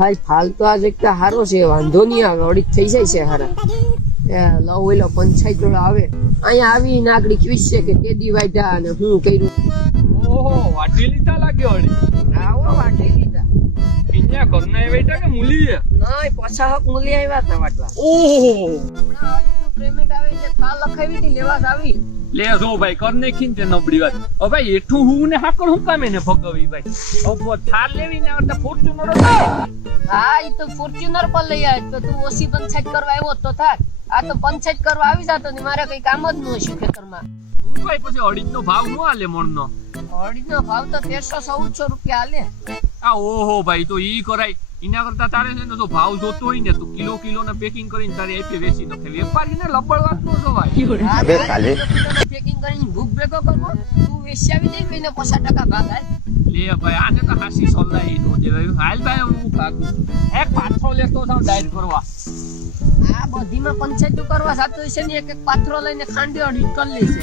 હાય ફાલ તો આજ એક હારો છે, વાંધો નહીં આવે, અડીક થઈ જાય છે હારા. લવ ઓલો પંચાયત જોડે આવે, અહીંયા આવી નાગડી ક્વિઝ છે કે કેદી વાઢ્યા અને હું કર્યું. ઓહો વાટી લીધા લાગ્યો હળી. આવો વાટી લીધા. કિન્યા ઘરના એ બેઠા કે મૂલી છે? નહીં, પાછા હક મૂલી આવ્યા હતા વાટવા. ઓહો હમણાં અડીકનું પેમેન્ટ આવે એટલે થાળ લખાવી હતી, લેવા જ આવી. લે જો ભાઈ કર નાખીને તે નબળી વાત. ઓ ભાઈ એઠું હું ને હાકર હું કામે ને ભગવી ભાઈ. ઓ થાર લેવી ને આવતા ફોર્ચ્યુનર હા ઈ તો ફોર્ચ્યુનર પર લઈ આવે તો તું ઓછી પંચાયત કરવા આવ્યો તો થાક. આ તો પંચાયત કરવા આવી જાતો ને મારે કઈ કામ જ ન હશે ખેતરમાં. હું ભાઈ પછી અડીનો ભાવ શું હાલે મણનો? અડીનો ભાવ તો 1300-1400 રૂપિયા હાલે. આ ઓહો ભાઈ તો ઈ કરાય. એના કરતા તારે છે ને જો ભાવ જોતો હોય ને તો કિલો ને પેકિંગ કરીને તારે આપે વેચી નાખે. વેપારીને લબડવા ન જોવાય. અબે સાલે પેકિંગ કરીને ભૂખ ભેગો કરવો, તું વેચાવી દે કોઈને 50% ભાગ હાલ. લે ભાઈ આને તો હાસી સોલાઈ નો દેવાય. હાલ ભાઈ હું ભાગું એક પાથરો લેતો થાવ ડાયર કરવા. આ બધીમાં પંચાયત કરવા સાચું છે ને, એક પાથરો લઈને ખાંડી અડી કરી લે છે.